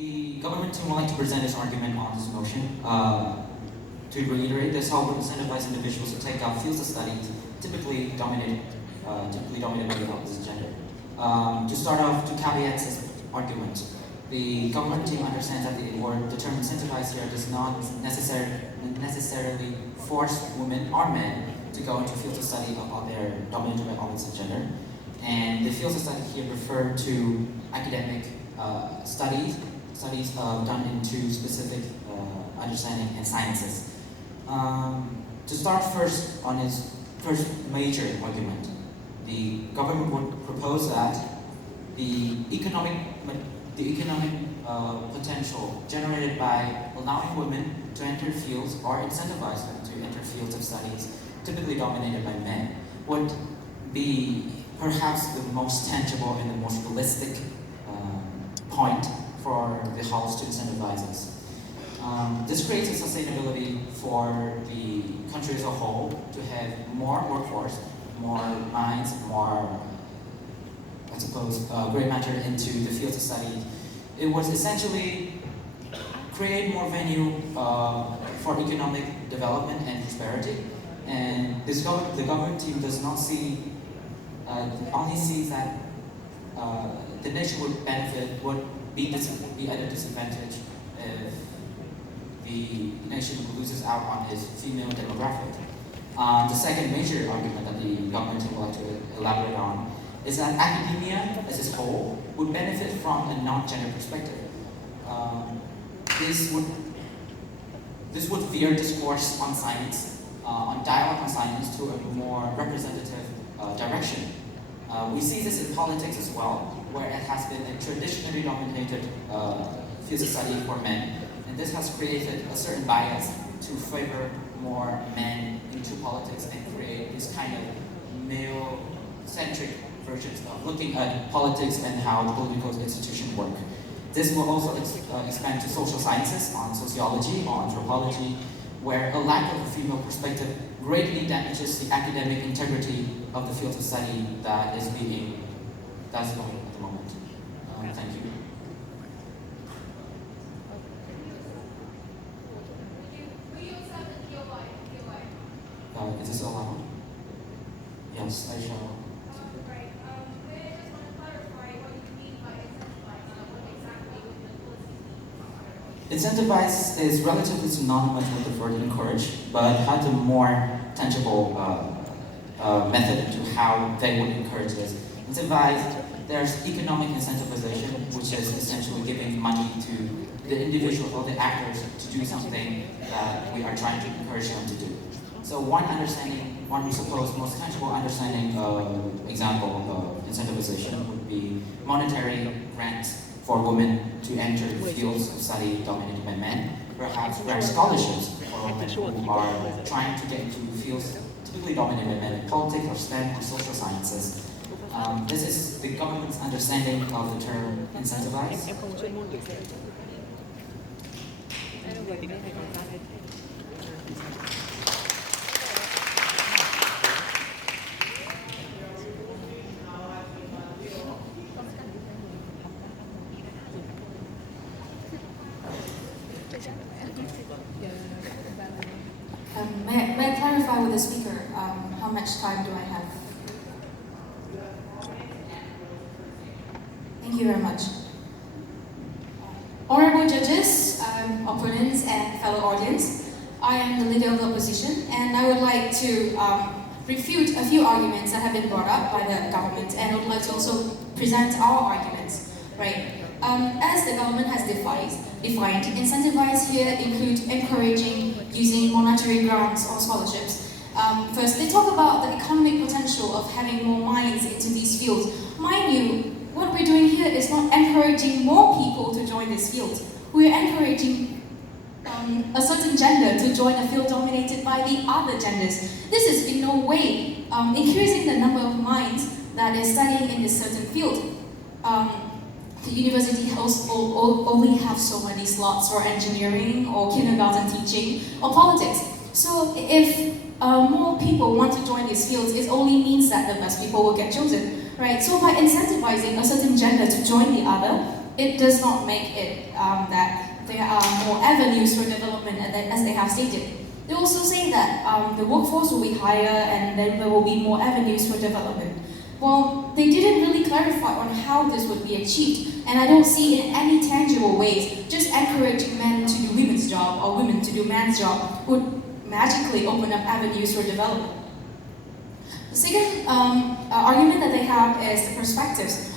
The government team would like to present its argument on this motion. To reiterate, this help would incentivize individuals to take up fields of study typically dominated by the opposite gender. To start off, to caveat this argument, the government team understands that the word term incentivize here does not necessarily force women or men to go into fields of study of their dominated by opposite gender. And the fields of study here refer to academic studies done into specific understanding and sciences. To start first on its first major argument, the government would propose that the economic potential generated by allowing women to enter fields or incentivize them to enter fields of studies typically dominated by men would be perhaps the most tangible and the most realistic point for the House to incentivize us. This creates a sustainability for the country as a whole to have more workforce, more minds, more, I suppose, great matter into the fields of study. It was essentially create more venue for economic development and prosperity. And the government team does not see, only sees that the nation would benefit, would be at a disadvantage if the nation loses out on its female demographic. The second major argument that the government team would like to elaborate on is that academia as a whole would benefit from a non-gender perspective. This would veer discourse on science, on dialogue on science to a more representative direction. We see this in politics as well, where it has been a traditionally dominated field of study for men, and this has created a certain bias to favor more men into politics and create this kind of male-centric versions of looking at politics and how the political institutions work. This will also expand to social sciences, on sociology or anthropology, where a lack of a female perspective greatly damages the academic integrity of the field of study that's going at the moment. Thank you. Is this allowed? Yes, I shall. Incentivize is relatively synonymous with the word encourage, but has a more tangible method into how they would encourage this. Incentivize, there's economic incentivization, which is essentially giving money to the individual or the actors to do something that we are trying to encourage them to do. So one supposed most tangible understanding example of incentivization would be monetary grants for women to enter fields of study dominated by men, perhaps grant scholarships for women who are trying to get into fields typically dominated by men in politics or STEM or social sciences. This is the government's understanding of the term incentivize. May I clarify with the speaker, how much time do I have? Thank you very much. Honorable judges, opponents, and fellow audience, I am the leader of the opposition, and I would like to refute a few arguments that have been brought up by the government, and I would like to also present our arguments. Right? As the government has defined, incentivize here include encouraging using monetary grants or scholarships. First, they talk about the economic potential of having more minds into these fields. Mind you, what we're doing here is not encouraging more people to join this field. We're encouraging a certain gender to join a field dominated by the other genders. This is in no way increasing the number of minds that is studying in this certain field. The university hosts only have so many slots for engineering or kindergarten teaching or politics. So if more people want to join these fields, it only means that the best people will get chosen, right? So by incentivizing a certain gender to join the other, it does not make it that there are more avenues for development as they have stated. They also say that the workforce will be higher and then there will be more avenues for development. Well, they didn't really clarify on how this would be achieved, and I don't see in any tangible ways just encouraging men to do women's job or women to do men's job would magically open up avenues for development. The second argument that they have is the perspectives.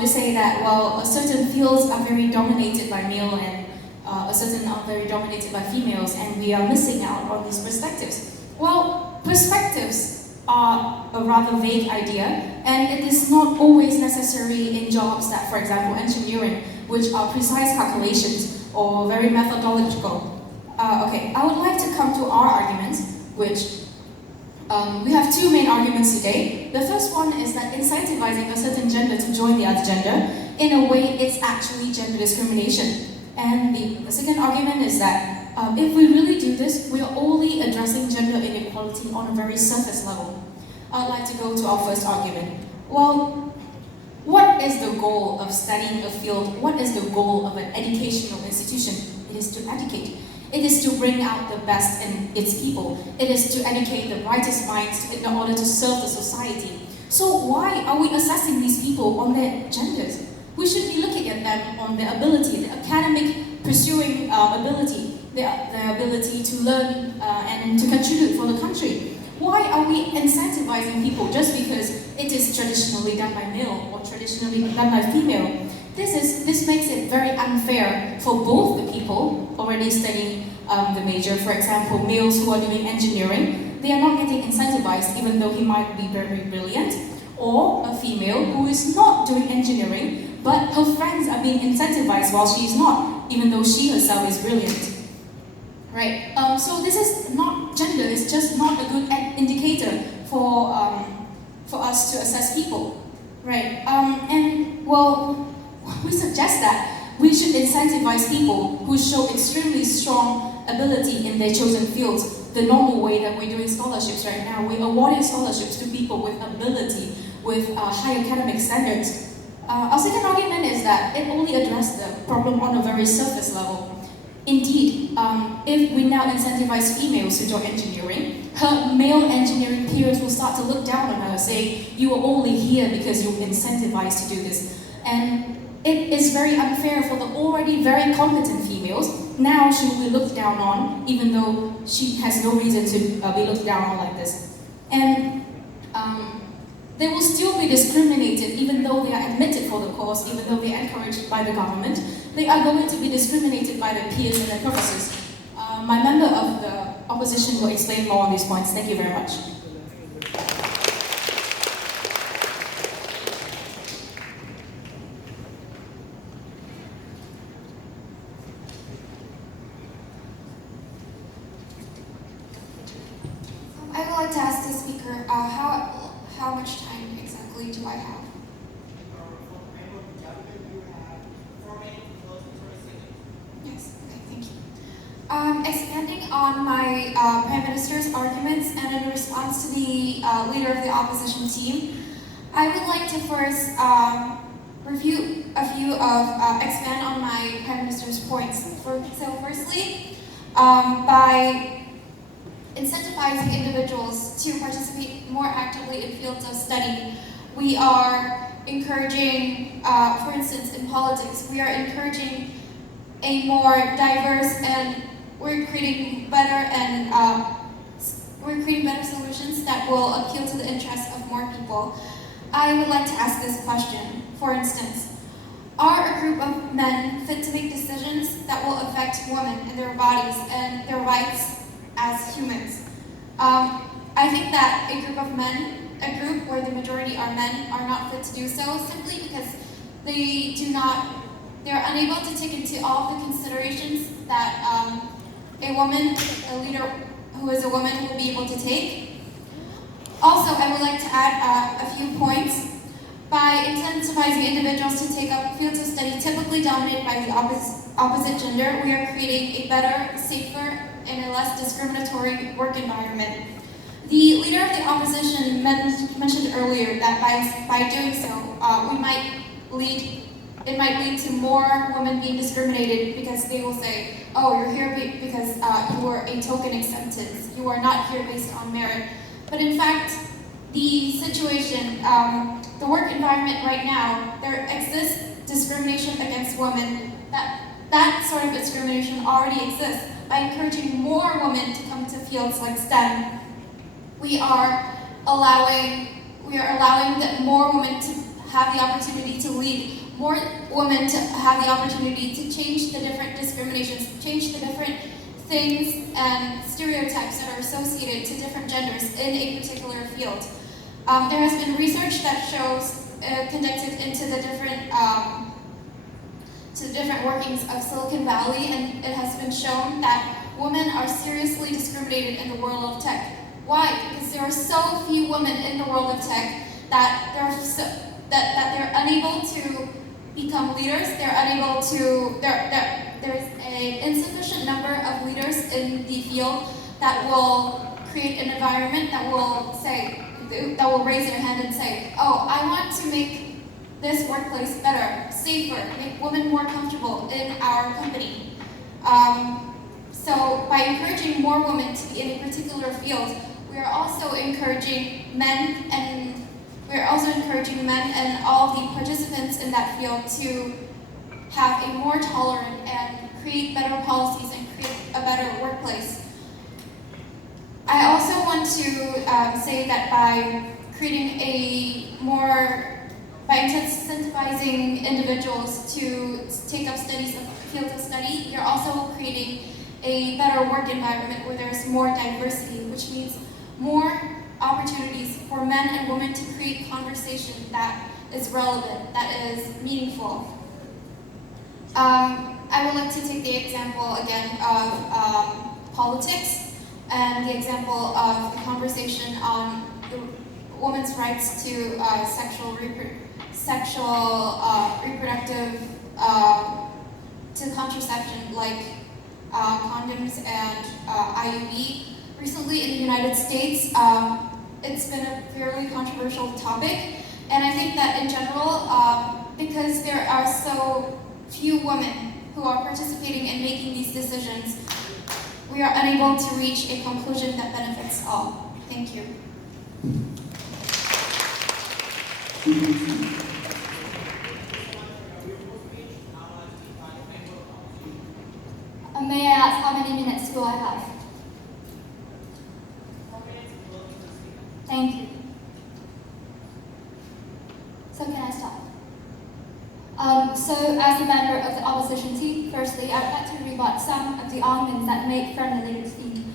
They say that, well, certain fields are very dominated by male and a certain are very dominated by females, and we are missing out on these perspectives. Well, perspectives are a rather vague idea, and it is not always necessary in jobs that, for example, engineering, which are precise calculations or very methodological. Okay, I would like to come to our arguments, which we have two main arguments today. The first one is that incentivizing a certain gender to join the other gender, in a way, it's actually gender discrimination. And the second argument is that if we really do this, we are only addressing gender inequality on a very surface level. I'd like to go to our first argument. Well, what is the goal of studying a field? What is the goal of an educational institution? It is to educate. It is to bring out the best in its people. It is to educate the brightest minds in order to serve the society. So why are we assessing these people on their genders? We should be looking at them on their ability, the academic pursuing ability, their ability to learn and to contribute for the country. Why are we incentivizing people just because it is traditionally done by male or traditionally done by female? This makes it very unfair for both the people already studying the major. For example, males who are doing engineering, they are not getting incentivized even though he might be very brilliant, or a female who is not doing engineering but her friends are being incentivized while she is not, even though she herself is brilliant. Right? So this is not gender, it's just not a good indicator for us to assess people. Right? And well, we suggest that we should incentivize people who show extremely strong ability in their chosen fields. The normal way that we're doing scholarships right now, we're awarding scholarships to people with ability, with high academic standards. Our second argument is that it only addressed the problem on a very surface level. Indeed, if we now incentivize females to join engineering, her male engineering peers will start to look down on her, saying, you are only here because you're incentivized to do this. And it is very unfair for the already very competent females. Now she will be looked down on, even though she has no reason to be looked down on like this. And they will still be discriminated even though they are admitted for the course, even though they are encouraged by the government. They are going to be discriminated by their peers and their professors. My member of the opposition will explain more on these points. Thank you very much. I would like to ask the speaker, how much time exactly do I have? Yes, okay, thank you. Expanding on my Prime Minister's arguments and in response to the leader of the opposition team, I would like to first review a few expand on my Prime Minister's points. So firstly, by incentivizing individuals to participate more actively in fields of study, we are encouraging, for instance, in politics, we are encouraging a more diverse, and we're creating better solutions that will appeal to the interests of more people. I would like to ask this question. For instance, are a group of men fit to make decisions that will affect women and their bodies and their rights as humans? I think that a group where the majority are men, are not fit to do so simply because they're unable to take into all the considerations that a leader who is a woman will be able to take. Also, I would like to add a few points. By incentivizing individuals to take up fields of study typically dominated by the opposite gender, we are creating a better, safer, and a less discriminatory work environment. The leader of the opposition mentioned earlier that by doing so, we might lead it might lead to more women being discriminated because they will say, oh, you're here because you were a token acceptance. You are not here based on merit. But in fact, the situation, the work environment right now, there exists discrimination against women. That sort of discrimination already exists. By encouraging more women to come to fields like STEM, we are allowing more women to have the opportunity to lead, more women to have the opportunity to change the different discriminations, change the different things and stereotypes that are associated to different genders in a particular field. There has been research that shows, conducted into the different workings of Silicon Valley, and it has been shown that women are seriously discriminated in the world of tech. Why? Because there are so few women in the world of tech that they're unable to become leaders. There's an insufficient number of leaders in the field that will create an environment that will raise their hand and say, oh, I want to make this workplace better, safer, make women more comfortable in our company. So by encouraging more women to be in a particular field, we are also encouraging men and all of the participants in that field to have a more tolerant and create better policies and create a better workplace. I also want to say that by incentivizing individuals to take up fields of study, you're also creating a better work environment where there's more diversity, which means more opportunities for men and women to create conversation that is relevant, that is meaningful. I would like to take the example again of products and the example of the conversation on the women's rights to reproductive to contraception, like condoms and IUD. Recently in the United States, it's been a fairly controversial topic, and I think that in general, because there are so few women who are participating in making these decisions, we are unable to reach a conclusion that benefits all. Thank you. May I ask how many minutes do I have? Thank you. So can I start? So as a member of the opposition team, firstly, I'd like to rebut some of the arguments that made from the leaders team.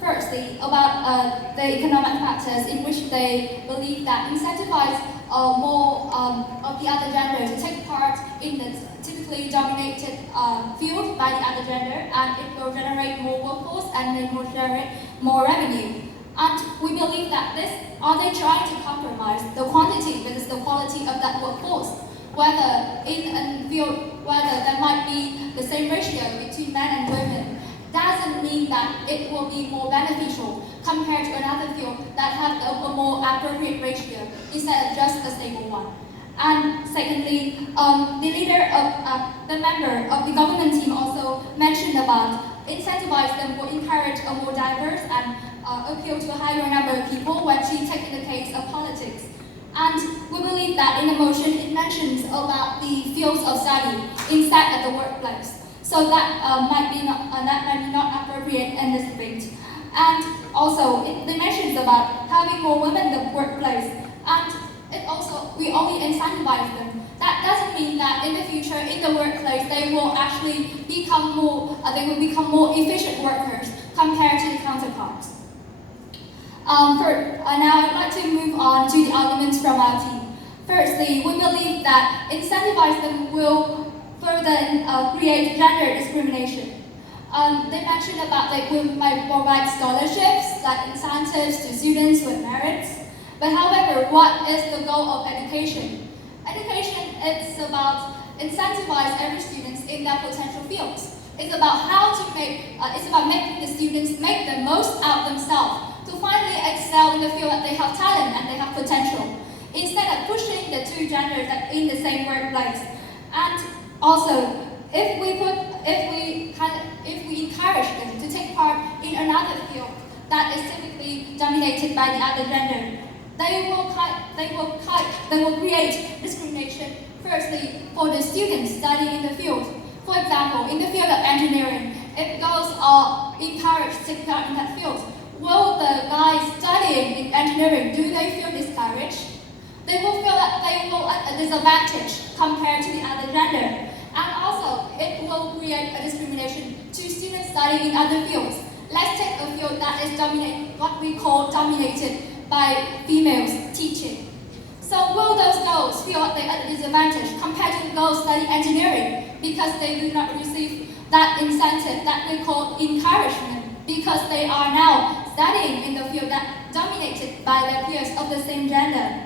Firstly, about the economic factors in which they believe that incentivize more of the other gender to take part in the typically dominated field by the other gender, and it will generate more workforce and it will generate more revenue. And we believe that are they trying to compromise the quantity versus the quality of that workforce? Whether in a field, whether there might be the same ratio between men and women, doesn't mean that it will be more beneficial compared to another field that has a more appropriate ratio instead of just a stable one. And secondly, the member of the government team also mentioned about incentivize them will encourage a more diverse and appeal to a higher number of people when she takes the case of politics. And we believe that in the motion it mentions about the fields of study instead of the workplace. So that might be not appropriate in this debate. And also, they mentions about having more women in the workplace, and we only incentivize them. That doesn't mean that in the future, in the workplace, they will actually become more efficient workers compared to the counterparts. Now I'd like to move on to the arguments from our team. Firstly, we believe that incentivize them will further create gender discrimination. They mentioned about we might provide scholarships, like incentives to students with merits. But however, what is the goal of education? Education is about incentivize every student in their potential fields. It's about making the students make the most out of themselves to finally excel in the field that they have talent and they have potential. Instead of pushing the two genders in the same workplace, And also, if we encourage them to take part in another field that is typically dominated by the other gender, they will create discrimination. Firstly, for the students studying in the field. For example, in the field of engineering, if girls are encouraged to take part in that field, will the guys studying in engineering, do they feel discouraged? They will feel that they will at a disadvantage compared to the other gender. And also, it will create a discrimination to students studying in other fields. Let's take a field that is what we call dominated by females teaching. So will those girls feel that they're at a disadvantage compared to girls studying engineering because they do not receive that incentive that we call encouragement because they are now studying in the field that dominated by their peers of the same gender?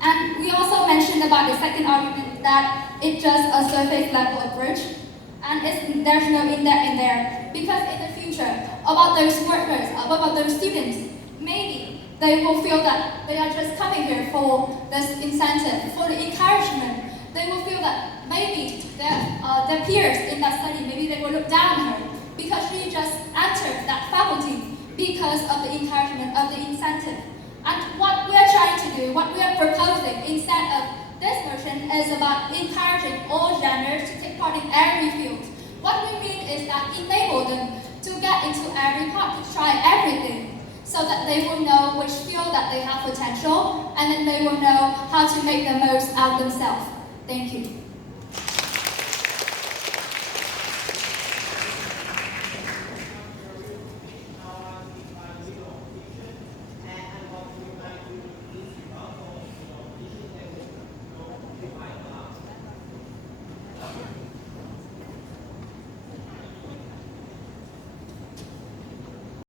And we also mentioned about the second argument that it's just a surface level approach and there's no in-depth in there because in the future about those workers, about those students, maybe they will feel that they are just coming here for this incentive, for the encouragement. They will feel that maybe their peers in that study, maybe they will look down on her because she just entered that faculty because of the encouragement of the incentive. And what we are trying to do, what we are proposing instead of this version is about encouraging all genders to take part in every field. What we mean is that enable them to get into every part, to try everything, so that they will know which field that they have potential, and then they will know how to make the most out of themselves. Thank you.